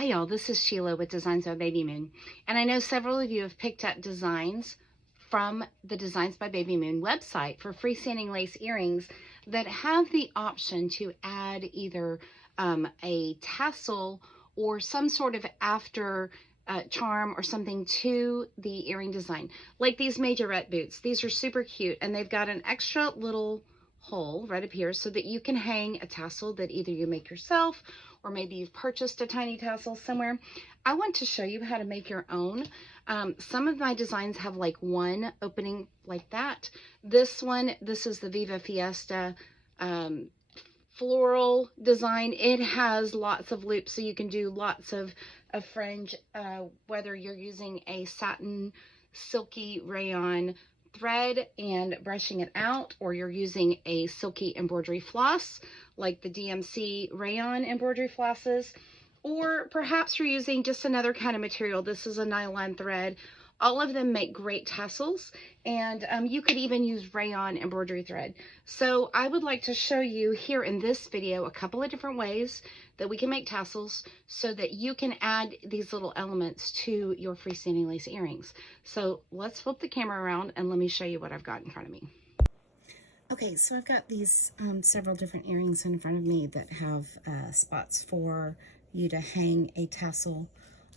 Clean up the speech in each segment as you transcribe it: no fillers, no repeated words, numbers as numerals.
Hi y'all, this is Sheila with Designs by Babymoon, and I know several of you have picked up designs from the Designs by Babymoon website for freestanding lace earrings that have the option to add either a tassel or some sort of after charm or something to the earring design. Like these majorette boots. These are super cute, and they've got an extra little hole right up here so that you can hang a tassel that either you make yourself or maybe you've purchased a tiny tassel somewhere. I want to show you how to make your own. Some of my designs have like one opening like that. This is the Viva Fiesta floral design. It has lots of loops, so you can do lots of fringe, whether you're using a satin, silky rayon thread and brushing it out, or you're using a silky embroidery floss like the DMC Rayon embroidery flosses, or perhaps you're using just another kind of material. This is a nylon thread. All of them make great tassels, and you could even use rayon embroidery thread. So I would like to show you here in this video a couple of different ways that we can make tassels so that you can add these little elements to your freestanding lace earrings. So let's flip the camera around and let me show you what I've got in front of me. Okay, so I've got these several different earrings in front of me that have spots for you to hang a tassel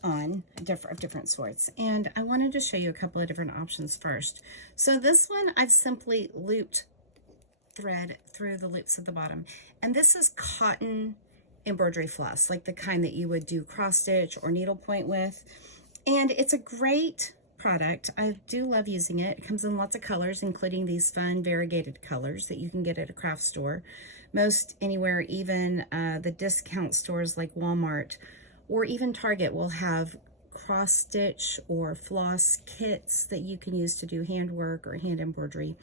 on of different sorts, and I wanted to show you a couple of different options first. So this one, I've simply looped thread through the loops at the bottom, and this is cotton embroidery floss, like the kind that you would do cross stitch or needlepoint with, and it's a great product. I do love using it. It comes in lots of colors, including these fun variegated colors that you can get at a craft store. Most anywhere, even the discount stores like Walmart or even Target will have cross stitch or floss kits that you can use to do handwork or hand embroidery.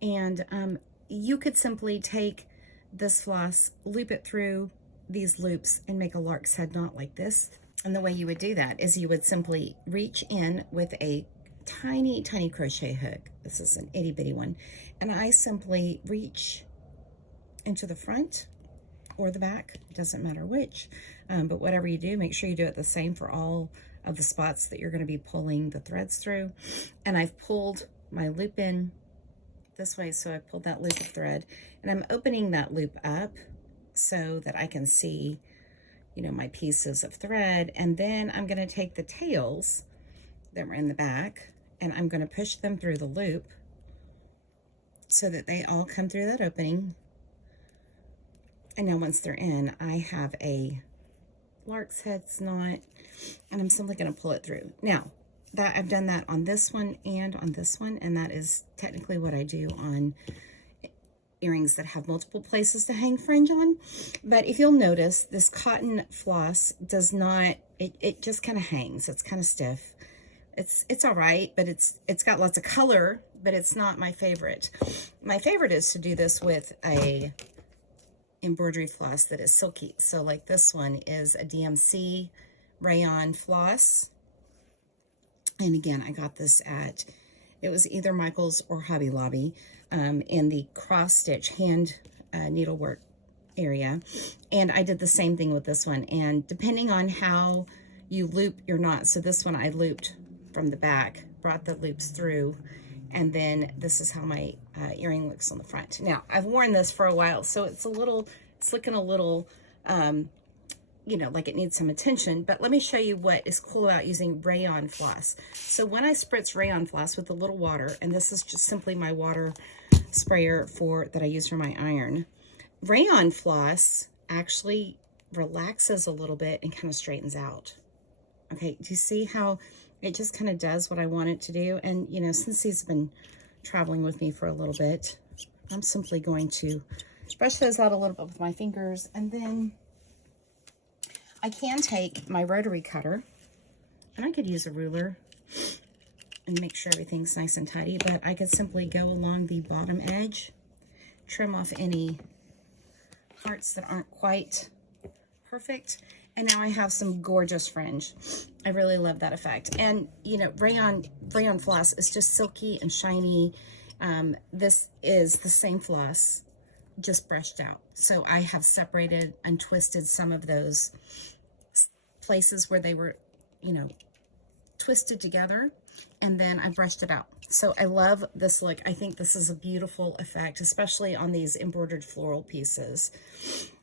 And you could simply take this floss, loop it through these loops, and make a lark's head knot like this. And the way you would do that is you would simply reach in with a tiny, tiny crochet hook. This is an itty bitty one. And I simply reach into the front or the back, it doesn't matter which, but whatever you do, make sure you do it the same for all of the spots that you're going to be pulling the threads through. And I've pulled my loop in this way, so I pulled that loop of thread, and I'm opening that loop up so that I can see, you know, my pieces of thread. And then I'm going to take the tails that were in the back, and I'm going to push them through the loop so that they all come through that opening. And now once they're in, I have a lark's head knot, and I'm simply going to pull it through. Now, that I've done that on this one and on this one, and that is technically what I do on earrings that have multiple places to hang fringe on. But if you'll notice, this cotton floss does not, it just kind of hangs. It's kind of stiff. It's all right, but it's got lots of color, but it's not my favorite. My favorite is to do this with a embroidery floss that is silky. So like this one is a DMC Rayon floss. And again, I got this at, it was either Michael's or Hobby Lobby, in the cross stitch hand needlework area. And I did the same thing with this one. And depending on how you loop your knot, so this one I looped from the back, brought the loops through, and then this is how my earring looks on the front. Now, I've worn this for a while, so it's looking a little, you know, like it needs some attention. But let me show you what is cool about using rayon floss. So when I spritz rayon floss with a little water, and this is just simply my water sprayer that I use for my iron, rayon floss actually relaxes a little bit and kind of straightens out. Okay, do you see how it just kind of does what I want it to do? And, you know, since he's been traveling with me for a little bit, I'm simply going to brush those out a little bit with my fingers. And then I can take my rotary cutter, and I could use a ruler and make sure everything's nice and tidy, but I could simply go along the bottom edge, trim off any parts that aren't quite perfect. And now I have some gorgeous fringe. I really love that effect. And, you know, rayon floss is just silky and shiny. This is the same floss, just brushed out. So I have separated and twisted some of those places where they were, you know, twisted together, and then I brushed it out. So I love this look. I think this is a beautiful effect, especially on these embroidered floral pieces.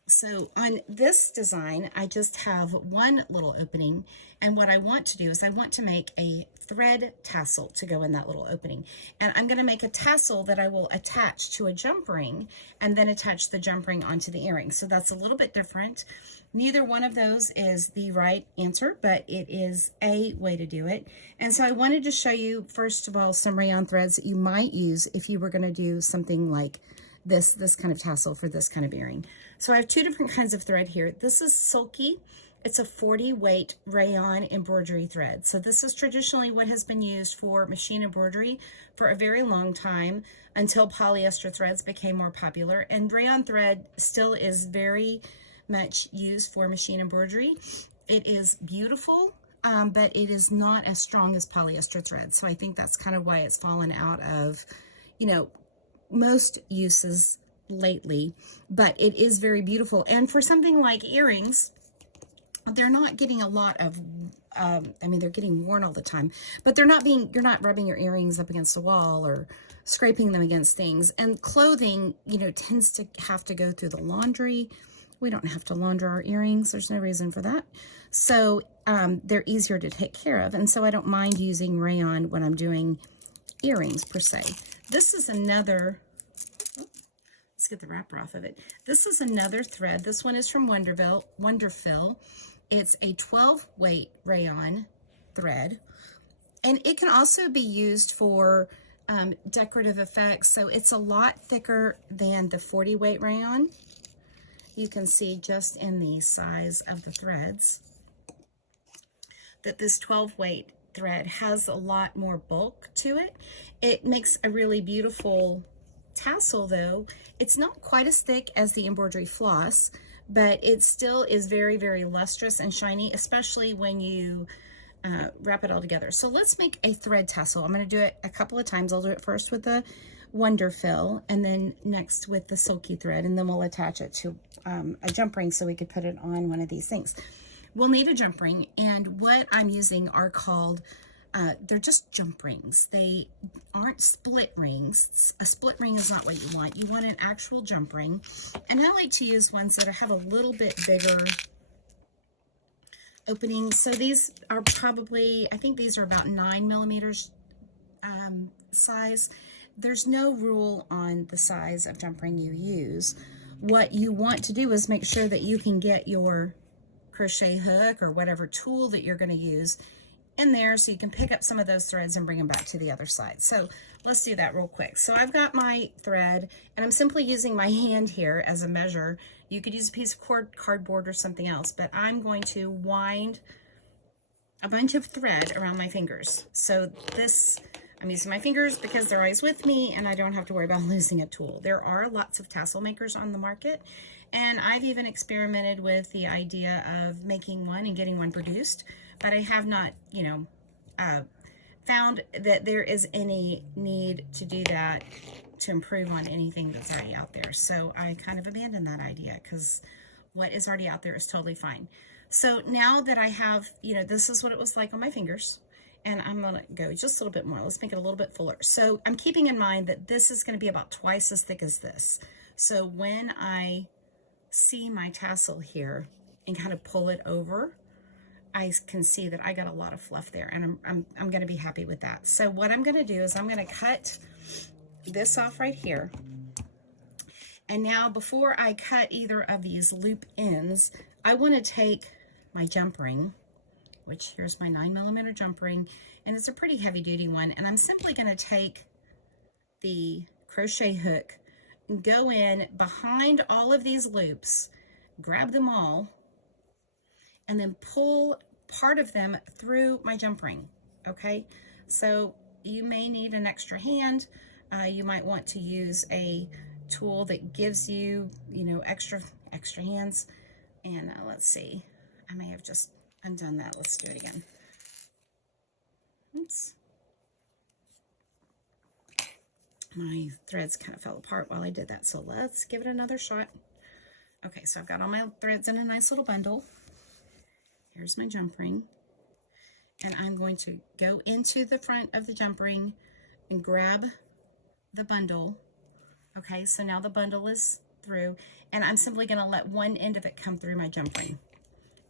So on this design, I just have one little opening, and what I want to do is I want to make a thread tassel to go in that little opening. And I'm going to make a tassel that I will attach to a jump ring and then attach the jump ring onto the earring. So that's a little bit different. Neither one of those is the right answer, but it is a way to do it. And so I wanted to show you, first of all, some rayon threads that you might use if you were going to do something like this kind of tassel for this kind of earring. So I have two different kinds of thread here. This is silky. It's a 40 weight rayon embroidery thread. So this is traditionally what has been used for machine embroidery for a very long time, until polyester threads became more popular. And rayon thread still is very much used for machine embroidery. It is beautiful, but it is not as strong as polyester thread. So I think that's kind of why it's fallen out of, you know, most uses lately, but it is very beautiful. And for something like earrings, they're not getting a lot of, I mean, they're getting worn all the time, but they're not being, you're not rubbing your earrings up against a wall or scraping them against things. And clothing, you know, tends to have to go through the laundry. We don't have to launder our earrings. There's no reason for that. So they're easier to take care of. And so I don't mind using rayon when I'm doing earrings per se. This is another, let's get the wrapper off of it. This is another thread. This one is from Wonderfill. It's a 12 weight rayon thread. And it can also be used for decorative effects. So it's a lot thicker than the 40 weight rayon. You can see just in the size of the threads that this 12 weight thread has a lot more bulk to it. It makes a really beautiful tassel though. It's not quite as thick as the embroidery floss, but it still is very, very lustrous and shiny, especially when you wrap it all together. So let's make a thread tassel. I'm going to do it a couple of times. I'll do it first with the Wonderfill and then next with the silky thread, and then we'll attach it to a jump ring so we could put it on one of these things. We'll need a jump ring, and what I'm using are called, they're just jump rings. They aren't split rings. A split ring is not what you want. You want an actual jump ring. And I like to use ones that have a little bit bigger opening. So these are probably, I think these are about 9 millimeters size. There's no rule on the size of jump ring you use. What you want to do is make sure that you can get your crochet hook or whatever tool that you're going to use in there so you can pick up some of those threads and bring them back to the other side. So let's do that real quick. So I've got my thread and I'm simply using my hand here as a measure. You could use a piece of cardboard or something else, but I'm going to wind a bunch of thread around my fingers. So this, I'm using my fingers because they're always with me and I don't have to worry about losing a tool. There are lots of tassel makers on the market, and I've even experimented with the idea of making one and getting one produced, but I have not, you know, found that there is any need to do that to improve on anything that's already out there. So I kind of abandoned that idea because what is already out there is totally fine. So now that I have, you know, this is what it was like on my fingers, and I'm gonna go just a little bit more. Let's make it a little bit fuller. So I'm keeping in mind that this is gonna be about twice as thick as this. So when I see my tassel here and kind of pull it over, I can see that I got a lot of fluff there, and I'm going to be happy with that. So what I'm going to do is I'm going to cut this off right here. And now before I cut either of these loop ends, I want to take my jump ring, which here's my 9 millimeter jump ring, and it's a pretty heavy duty one. And I'm simply going to take the crochet hook and go in behind all of these loops, grab them all, and then pull part of them through my jump ring, okay? So you may need an extra hand. You might want to use a tool that gives you, you know, extra hands. And let's see, I may have just undone that. Let's do it again. Oops. My threads kind of fell apart while I did that, so let's give it another shot. Okay, so I've got all my threads in a nice little bundle. Here's my jump ring. And I'm going to go into the front of the jump ring and grab the bundle. Okay, so now the bundle is through, and I'm simply going to let one end of it come through my jump ring.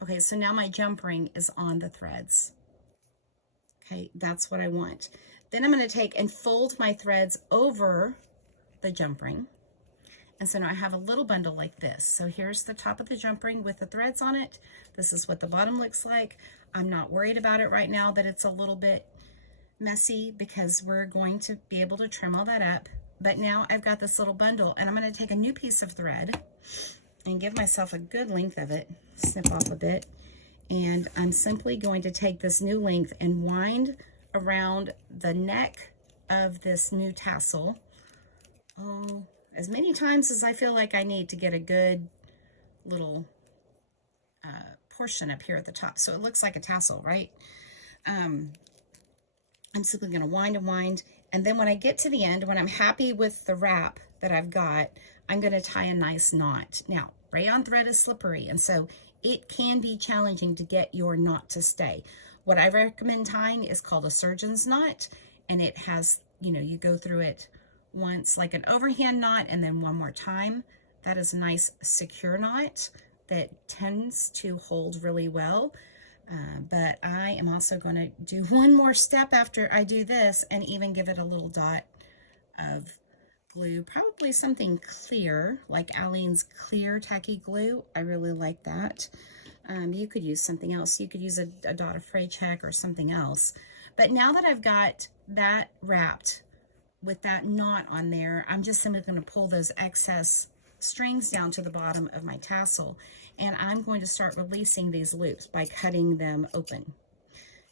Okay, so now my jump ring is on the threads. Okay, that's what I want. Then I'm going to take and fold my threads over the jump ring. And so now I have a little bundle like this. So here's the top of the jump ring with the threads on it. This is what the bottom looks like. I'm not worried about it right now that it's a little bit messy because we're going to be able to trim all that up. But now I've got this little bundle, and I'm going to take a new piece of thread and give myself a good length of it, snip off a bit, and I'm simply going to take this new length and wind around the neck of this new tassel, as many times as I feel like I need to get a good little portion up here at the top, so it looks like a tassel, right? I'm simply going to wind and wind, and then when I get to the end, when I'm happy with the wrap that I've got, I'm going to tie a nice knot. Now, rayon thread is slippery, and so it can be challenging to get your knot to stay. What I recommend tying is called a surgeon's knot, and it has, you know, you go through it once like an overhand knot and then one more time. That is a nice secure knot that tends to hold really well. But I am also going to do one more step after I do this and even give it a little dot of glue, probably something clear, like Aleene's clear tacky glue. I really like that. You could use something else. You could use a dot of fray check or something else. But now that I've got that wrapped with that knot on there, I'm just simply going to pull those excess strings down to the bottom of my tassel, and I'm going to start releasing these loops by cutting them open.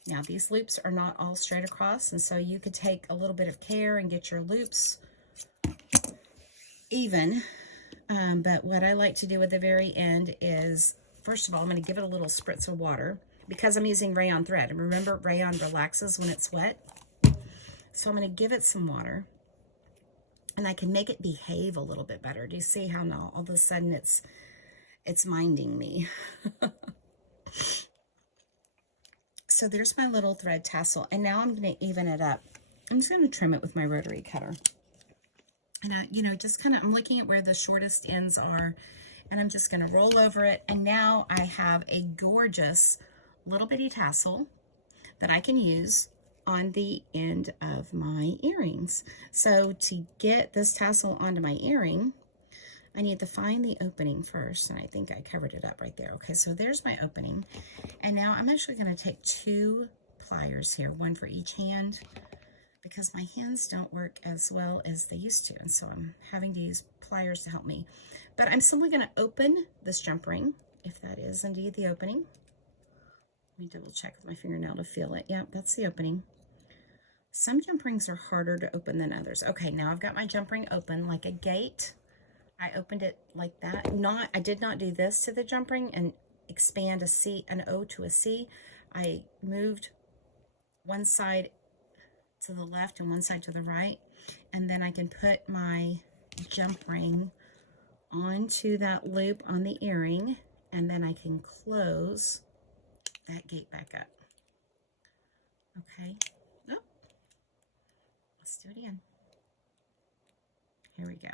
Now these loops are not all straight across, and so you could take a little bit of care and get your loops even, but what I like to do at the very end is, first of all, I'm going to give it a little spritz of water because I'm using rayon thread, and remember, rayon relaxes when it's wet, so I'm going to give it some water. And I can make it behave a little bit better. Do you see how now all of a sudden it's minding me? So there's my little thread tassel. And now I'm going to even it up. I'm just going to trim it with my rotary cutter. And you know, just kind of, I'm looking at where the shortest ends are. And I'm just going to roll over it. And now I have a gorgeous little bitty tassel that I can use on the end of my earrings. So to get this tassel onto my earring, I need to find the opening first, and I think I covered it up right there. Okay, so there's my opening, and now I'm actually going to take 2 pliers here, one for each hand, because my hands don't work as well as they used to, and so I'm having to use pliers to help me. But I'm simply going to open this jump ring, if that is indeed the opening. Let me double check with my fingernail to feel it. Yep, that's the opening. Some jump rings are harder to open than others. Okay, now I've got my jump ring open like a gate. I opened it like that. I did not do this to the jump ring and expand a C, an O to a C. I moved one side to the left and one side to the right, and then I can put my jump ring onto that loop on the earring, and then I can close that gate back up. Okay. Oh. Let's do it again. Here we go.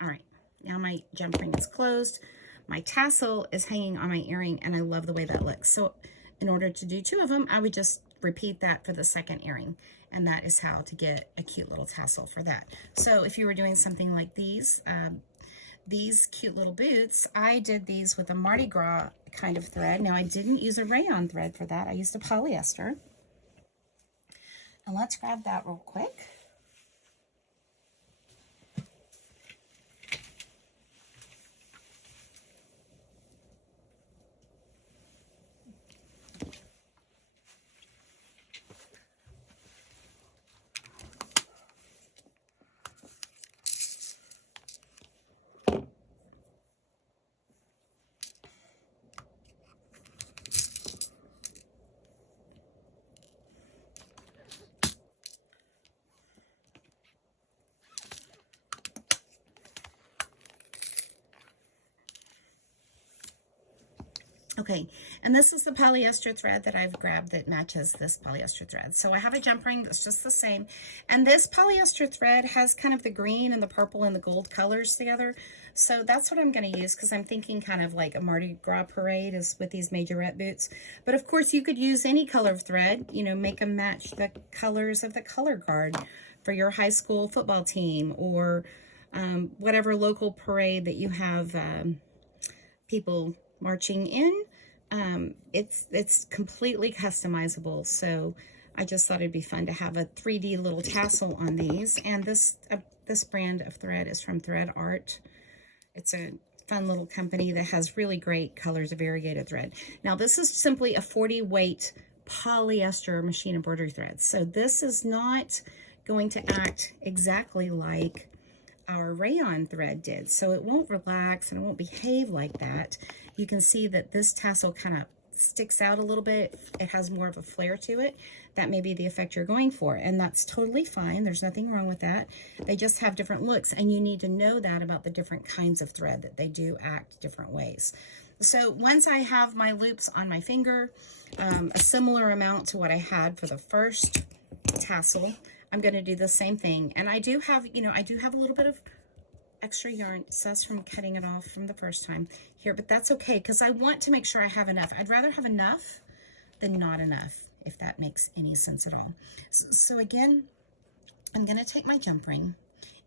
All right, now my jump ring is closed. My tassel is hanging on my earring, and I love the way that looks. So in order to do 2 of them, I would just repeat that for the second earring, and that is how to get a cute little tassel for that. So if you were doing something like these cute little boots, I did these with a Mardi Gras kind of thread. Now I didn't use a rayon thread for that. I used a polyester. And let's grab that real quick. Okay, and this is the polyester thread that I've grabbed that matches this polyester thread. So I have a jump ring that's just the same. And this polyester thread has kind of the green and the purple and the gold colors together. So that's what I'm going to use because I'm thinking kind of like a Mardi Gras parade is with these majorette boots. But of course you could use any color of thread, you know, make them match the colors of the color guard for your high school football team or whatever local parade that you have people marching in. It's completely customizable, so I just thought it'd be fun to have a 3D little tassel on these. And this brand of thread is from Thread Art. It's a fun little company that has really great colors of variegated thread. Now this is simply a 40 weight polyester machine embroidery thread, so this is not going to act exactly like our rayon thread did, so it won't relax and it won't behave like that. You can see that this tassel kind of sticks out a little bit. It has more of a flare to it. That may be the effect you're going for, and that's totally fine. There's nothing wrong with that. They just have different looks, and you need to know that about the different kinds of thread, that they do act different ways. So once I have my loops on my finger, a similar amount to what I had for the first tassel, I'm going to do the same thing. And I do have, you know, I do have a little bit of extra yarn. It says from cutting it off from the first time here, but that's okay because I want to make sure I have enough. I'd rather have enough than not enough, if that makes any sense at all. So again, I'm going to take my jump ring,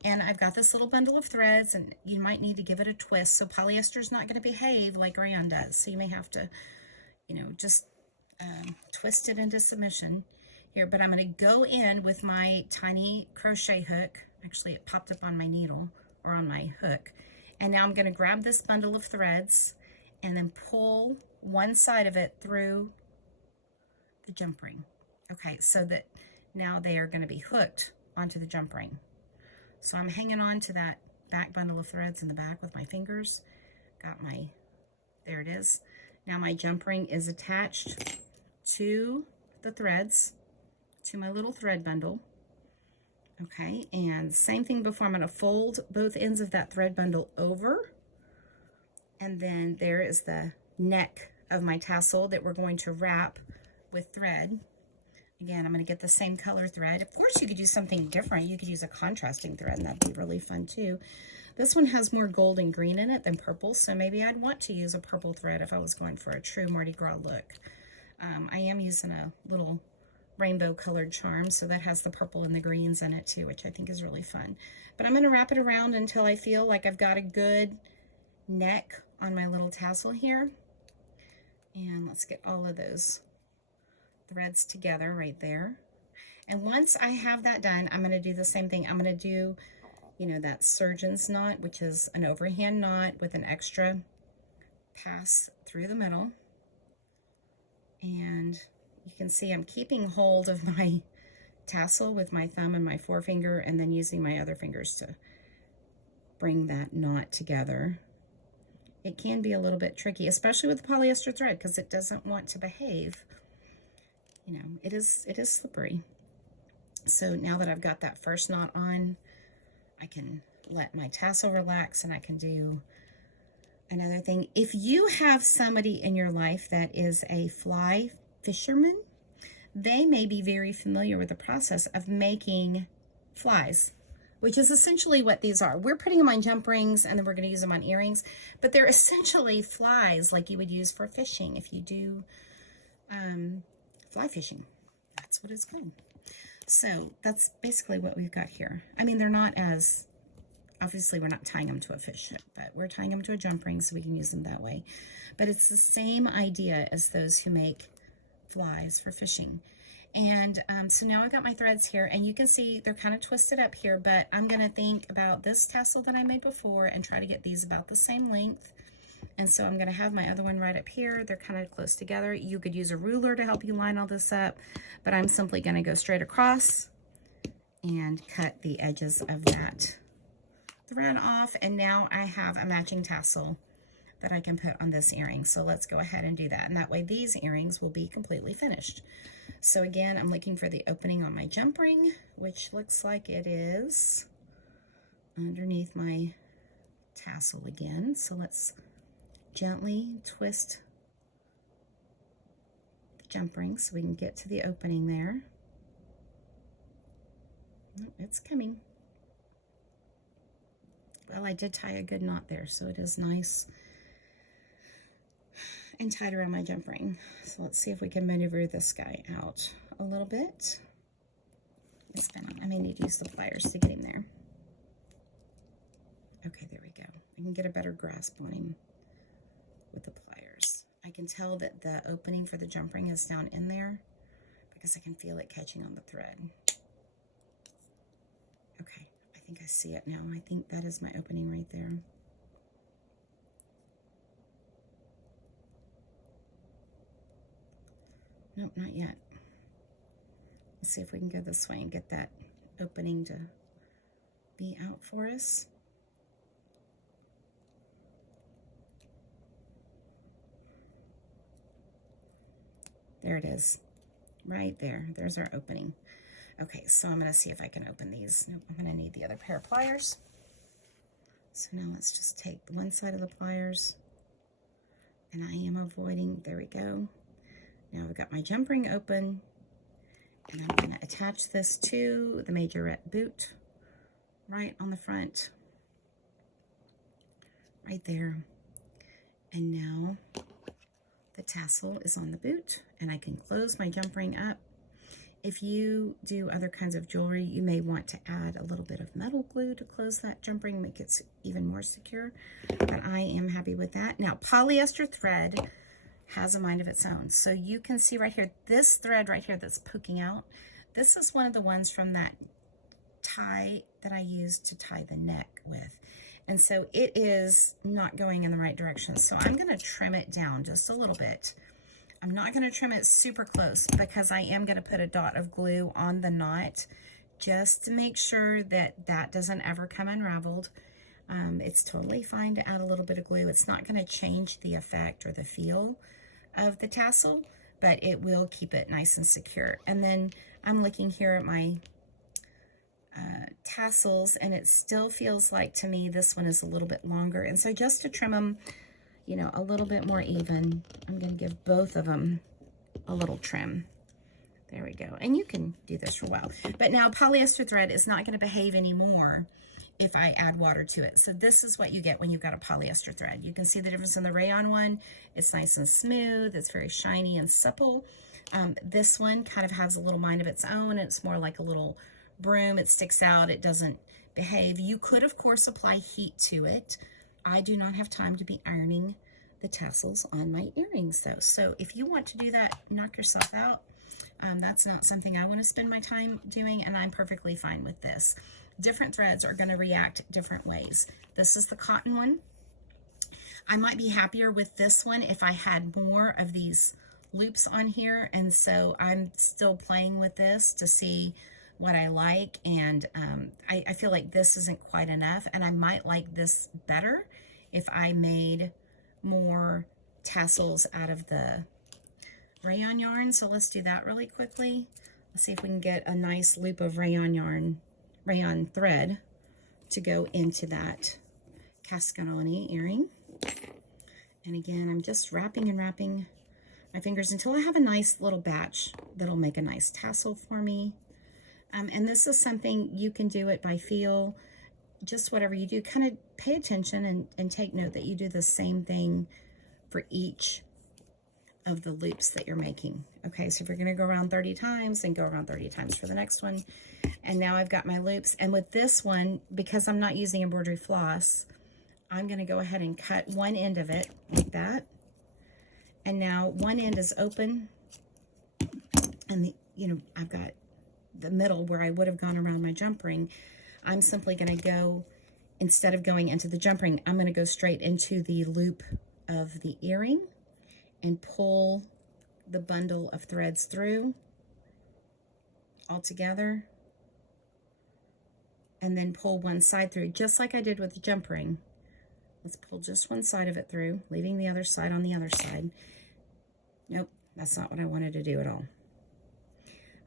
and I've got this little bundle of threads, and you might need to give it a twist. So polyester is not going to behave like rayon does. So you may have to, you know, just twist it into submission here. But I'm going to go in with my tiny crochet hook. Actually, it popped up on my needle or on my hook. And now I'm going to grab this bundle of threads and then pull one side of it through the jump ring. Okay, so that now they are going to be hooked onto the jump ring. So I'm hanging on to that back bundle of threads in the back with my fingers. Got my, there it is. Now my jump ring is attached to the threads, to my little thread bundle. Okay, and same thing before. I'm going to fold both ends of that thread bundle over, and then there is the neck of my tassel that we're going to wrap with thread. Again, I'm going to get the same color thread. Of course, you could use something different. You could use a contrasting thread, and that'd be really fun too. This one has more gold and green in it than purple, so maybe I'd want to use a purple thread if I was going for a true Mardi Gras look. I am using a little rainbow colored charm, so that has the purple and the greens in it too, which I think is really fun. But I'm going to wrap it around until I feel like I've got a good neck on my little tassel here. And let's get all of those threads together right there. And once I have that done, I'm going to do the same thing. I'm going to do, you know, that surgeon's knot, which is an overhand knot with an extra pass through the middle. And you can see I'm keeping hold of my tassel with my thumb and my forefinger, and then using my other fingers to bring that knot together. It can be a little bit tricky, especially with polyester thread, because it doesn't want to behave. You know, it is slippery. So now that I've got that first knot on, I can let my tassel relax, and I can do another thing. If you have somebody in your life that is a fly fisherman, they may be very familiar with the process of making flies, which is essentially what these are. We're putting them on jump rings, and then we're going to use them on earrings, but they're essentially flies like you would use for fishing if you do fly fishing. That's what it's called. So that's basically what we've got here. I mean, they're not as, obviously we're not tying them to a fish hook, but we're tying them to a jump ring so we can use them that way. But it's the same idea as those who make flies for fishing. And so now I've got my threads here, and you can see they're kind of twisted up here, but I'm going to think about this tassel that I made before and try to get these about the same length. And so I'm going to have my other one right up here. They're kind of close together. You could use a ruler to help you line all this up, but I'm simply going to go straight across and cut the edges of that thread off. And now I have a matching tassel that I can put on this earring. So let's go ahead and do that. And that way these earrings will be completely finished. So again, I'm looking for the opening on my jump ring, which looks like it is underneath my tassel again. So let's gently twist jump ring so we can get to the opening there. Oh, it's coming. Well, I did tie a good knot there, so it is nice and tied around my jump ring. So let's see if we can maneuver this guy out a little bit. It's spinning. I may need to use the pliers to get him there. Okay, there we go. I can get a better grasp on him with the pliers. I can tell that the opening for the jump ring is down in there because I can feel it catching on the thread. Okay, I think I see it now. I think that is my opening right there. Nope, not yet. Let's see if we can go this way and get that opening to be out for us. There it is, right there. There's our opening. Okay, so I'm gonna see if I can open these. Nope, I'm gonna need the other pair of pliers. So now let's just take one side of the pliers, and I am avoiding, there we go. Now I've got my jump ring open, and I'm gonna attach this to the majorette boot right on the front, right there. And now the tassel is on the boot, and I can close my jump ring up. If you do other kinds of jewelry, you may want to add a little bit of metal glue to close that jump ring, make it even more secure, but I am happy with that. Now, polyester thread has a mind of its own. So you can see right here, this thread right here that's poking out, this is one of the ones from that tie that I used to tie the neck with. And so it is not going in the right direction. So I'm gonna trim it down just a little bit. I'm not gonna trim it super close because I am gonna put a dot of glue on the knot just to make sure that that doesn't ever come unraveled. It's totally fine to add a little bit of glue. It's not gonna change the effect or the feel of the tassel, but it will keep it nice and secure. And then I'm looking here at my tassels, and it still feels like to me this one is a little bit longer. And so just to trim them, you know, a little bit more even, I'm going to give both of them a little trim. There we go. And you can do this for a while. But now polyester thread is not going to behave anymore if I add water to it. So this is what you get when you've got a polyester thread. You can see the difference in the rayon one. It's nice and smooth. It's very shiny and supple. This one kind of has a little mind of its own. It's more like a little broom. It sticks out. It doesn't behave. You could, of course, apply heat to it. I do not have time to be ironing the tassels on my earrings, though. So if you want to do that, knock yourself out. That's not something I want to spend my time doing, and I'm perfectly fine with this. Different threads are going to react different ways. This is the cotton one. I might be happier with this one if I had more of these loops on here, and so I'm still playing with this to see what I like, and I feel like this isn't quite enough, and I might like this better if I made more tassels out of the rayon yarn. So let's do that really quickly. Let's see if we can get a nice loop of rayon thread to go into that cascarone earring. And again, I'm just wrapping and wrapping my fingers until I have a nice little batch that'll make a nice tassel for me. And this is something you can do it by feel, just whatever you do, kind of pay attention and take note that you do the same thing for each of the loops that you're making. Okay, so if you're gonna go around 30 times, then go around 30 times for the next one. And now I've got my loops. And with this one, because I'm not using embroidery floss, I'm gonna go ahead and cut one end of it like that. And now one end is open, and I've got the middle where I would have gone around my jump ring. I'm simply going to go, instead of going into the jump ring, I'm going to go straight into the loop of the earring and pull the bundle of threads through all together, and then pull one side through, just like I did with the jump ring. Let's pull just one side of it through, leaving the other side on the other side. Nope, that's not what I wanted to do at all.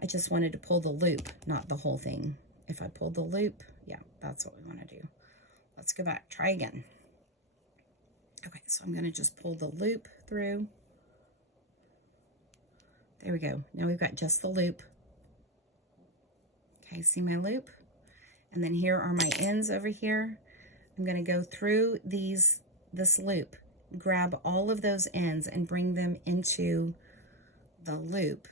I just wanted to pull the loop, not the whole thing. If I pulled the loop, yeah, that's what we want to do. Let's go back, try again. Okay, so I'm going to just pull the loop through. There we go. Now we've got just the loop. Okay, see my loop? And then here are my ends over here. I'm going to go through this loop, grab all of those ends and bring them into the loop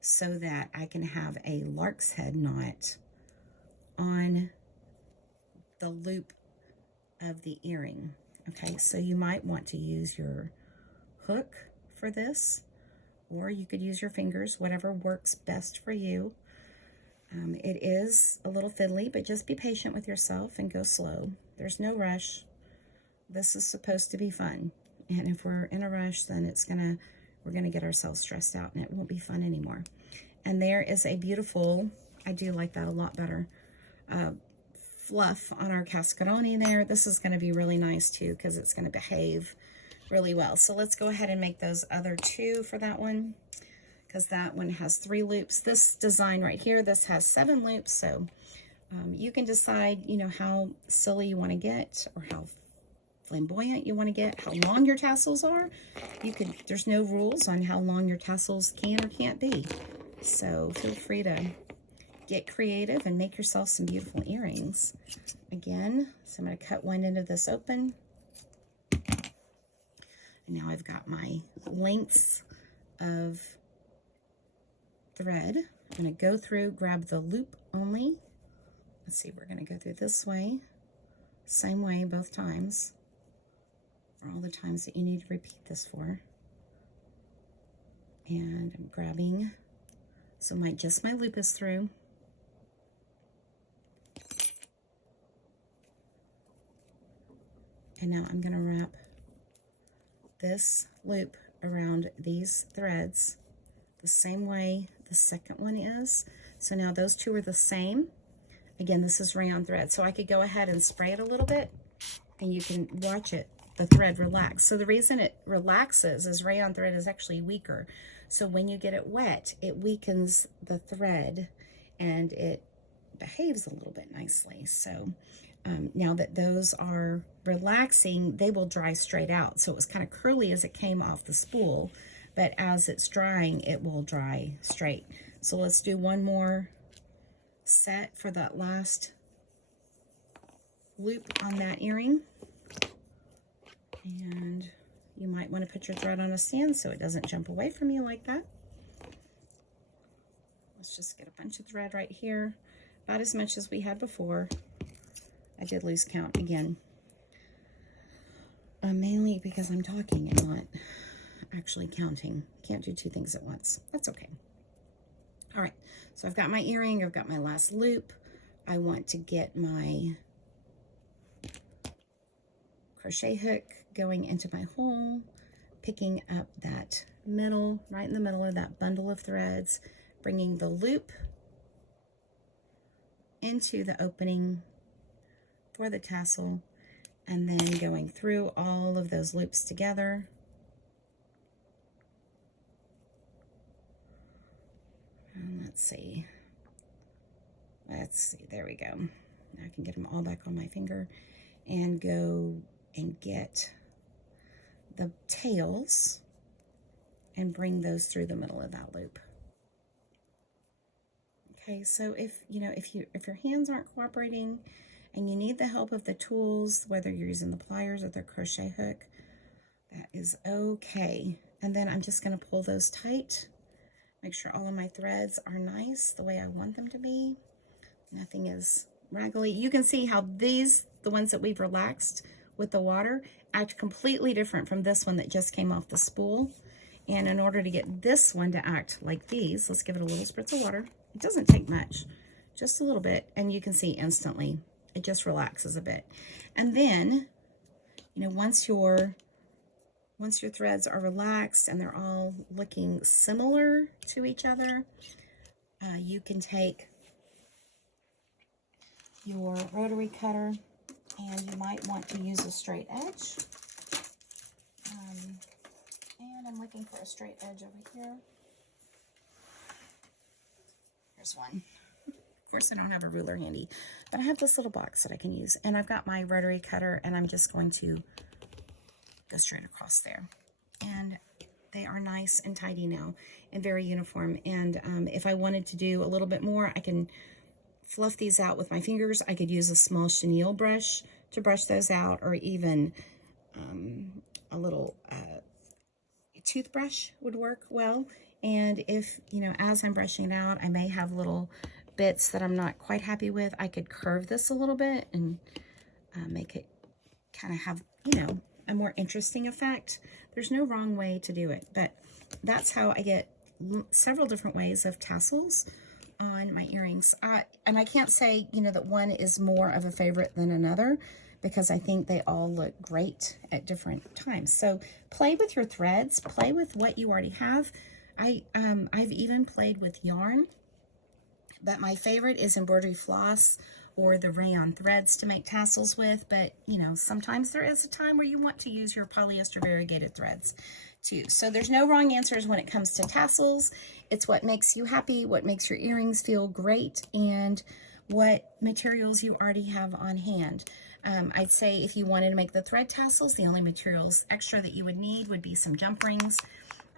so that I can have a lark's head knot on the loop of the earring. Okay, so you might want to use your hook for this, or you could use your fingers, whatever works best for you. It is a little fiddly, but just be patient with yourself and go slow. There's no rush. This is supposed to be fun. And if we're in a rush, then we're gonna get ourselves stressed out and it won't be fun anymore. And there is a beautiful, I do like that a lot better, fluff on our cascarone there. This is gonna be really nice too because it's gonna behave really well. So let's go ahead and make those other two for that one, because that one has 3 loops. This design right here, this has 7 loops. So you can decide, you know, how silly you want to get or how flamboyant you want to get, how long your tassels are. There's no rules on how long your tassels can or can't be. So feel free to get creative and make yourself some beautiful earrings. Again, so I'm going to cut one end of this open. And now I've got my lengths of thread. I'm going to go through, grab the loop only. Let's see, we're going to go through this way, same way both times, or all the times that you need to repeat this for. And I'm grabbing, so just my loop is through. And now I'm going to wrap this loop around these threads the same way the second one is. So now those two are the same. Again, this is rayon thread, so I could go ahead and spray it a little bit and you can watch it, the thread relax. So the reason it relaxes is rayon thread is actually weaker. So when you get it wet, it weakens the thread and it behaves a little bit nicely. So now that those are relaxing, they will dry straight out. So it was kind of curly as it came off the spool, but as it's drying, it will dry straight. So let's do one more set for that last loop on that earring. And you might want to put your thread on a stand so it doesn't jump away from you like that. Let's just get a bunch of thread right here, about as much as we had before. I did lose count again, mainly because I'm talking and not actually counting. Can't do 2 things at once. That's okay. All right, so I've got my earring, I've got my last loop. I want to get my crochet hook going into my hole, picking up that middle, right in the middle of that bundle of threads, bringing the loop into the opening for the tassel, and then going through all of those loops together. And let's see, there we go. Now I can get them all back on my finger and go and get the tails and bring those through the middle of that loop. Okay, so if your hands aren't cooperating and you need the help of the tools, whether you're using the pliers or the crochet hook, that is okay. And then I'm just going to pull those tight. Make sure all of my threads are nice the way I want them to be. Nothing is raggedy. You can see how these, the ones that we've relaxed with the water, act completely different from this one that just came off the spool. And in order to get this one to act like these, let's give it a little spritz of water. It doesn't take much, just a little bit, and you can see instantly it just relaxes a bit. And then, once your threads are relaxed and they're all looking similar to each other, you can take your rotary cutter, and you might want to use a straight edge. And I'm looking for a straight edge over here. Here's one. Of course, I don't have a ruler handy, but I have this little box that I can use. And I've got my rotary cutter, and I'm just going to go straight across there and They are nice and tidy now and very uniform. And if I wanted to do a little bit more, I can fluff these out with my fingers. I could use a small chenille brush to brush those out, or even a little toothbrush would work well. And if, you know, as I'm brushing it out, I may have little bits that I'm not quite happy with, I could curve this a little bit and make it kind of have, you know, a more interesting effect. There's no wrong way to do it, but that's how I get several different ways of tassels on my earrings. And I can't say, you know, that one is more of a favorite than another, because I think they all look great at different times. So play with your threads, play with what you already have. I've even played with yarn, but my favorite is embroidery floss or the rayon threads to make tassels with. But, you know, sometimes there is a time where you want to use your polyester variegated threads too. So there's no wrong answers when it comes to tassels. It's what makes you happy, what makes your earrings feel great, and what materials you already have on hand. I'd say if you wanted to make the thread tassels, the only materials extra that you would need would be some jump rings.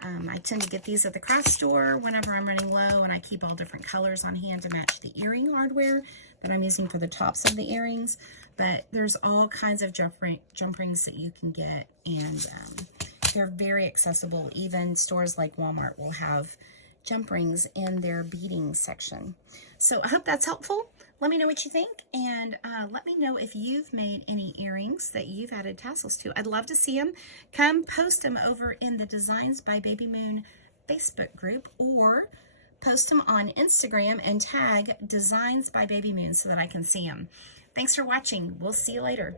I tend to get these at the craft store whenever I'm running low, and I keep all different colors on hand to match the earring hardware that I'm using for the tops of the earrings. But there's all kinds of jump rings that you can get, and they're very accessible. Even stores like Walmart will have jump rings in their beading section. So I hope that's helpful. Let me know what you think, and let me know if you've made any earrings that you've added tassels to. I'd love to see them. Come post them over in the Designs by Babymoon Facebook group, or post them on Instagram and tag Designs by Babymoon so that I can see them. Thanks for watching. We'll see you later.